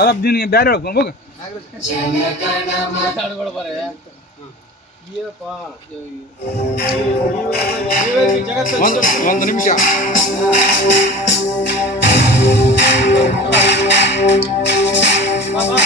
ಅದ ನಿನಗೆ ಬೇರೆ ಹೇಳ್ಕೊಂಡು ಹೋಗು. ಒಂದು ಒಂದು ನಿಮಿಷ. ಸಾಧನೆ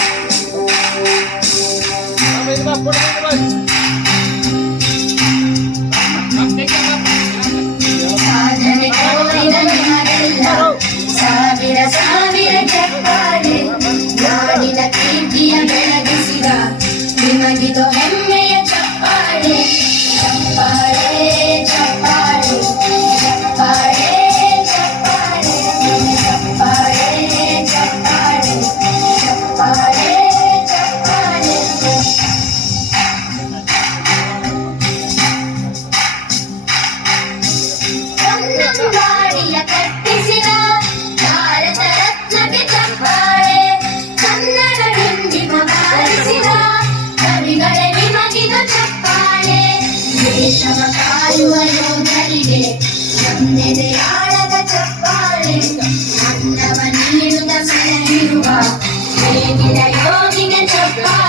ಕನ್ನಂಬಾಡಿಯ ಕಟ್ಟಿಸಿದ ಭಾರತ ಚಪ್ಪಾಳೆ. ಕನ್ನಡ ಚಪ್ಪಾಳೆ. ಆಳದ ಚಪ್ಪಾಳೆ. ಅನ್ನವ ನೀಡುತ್ತ ಸಲಹಿರುವ ವೇಗಿನ ಯೋಧ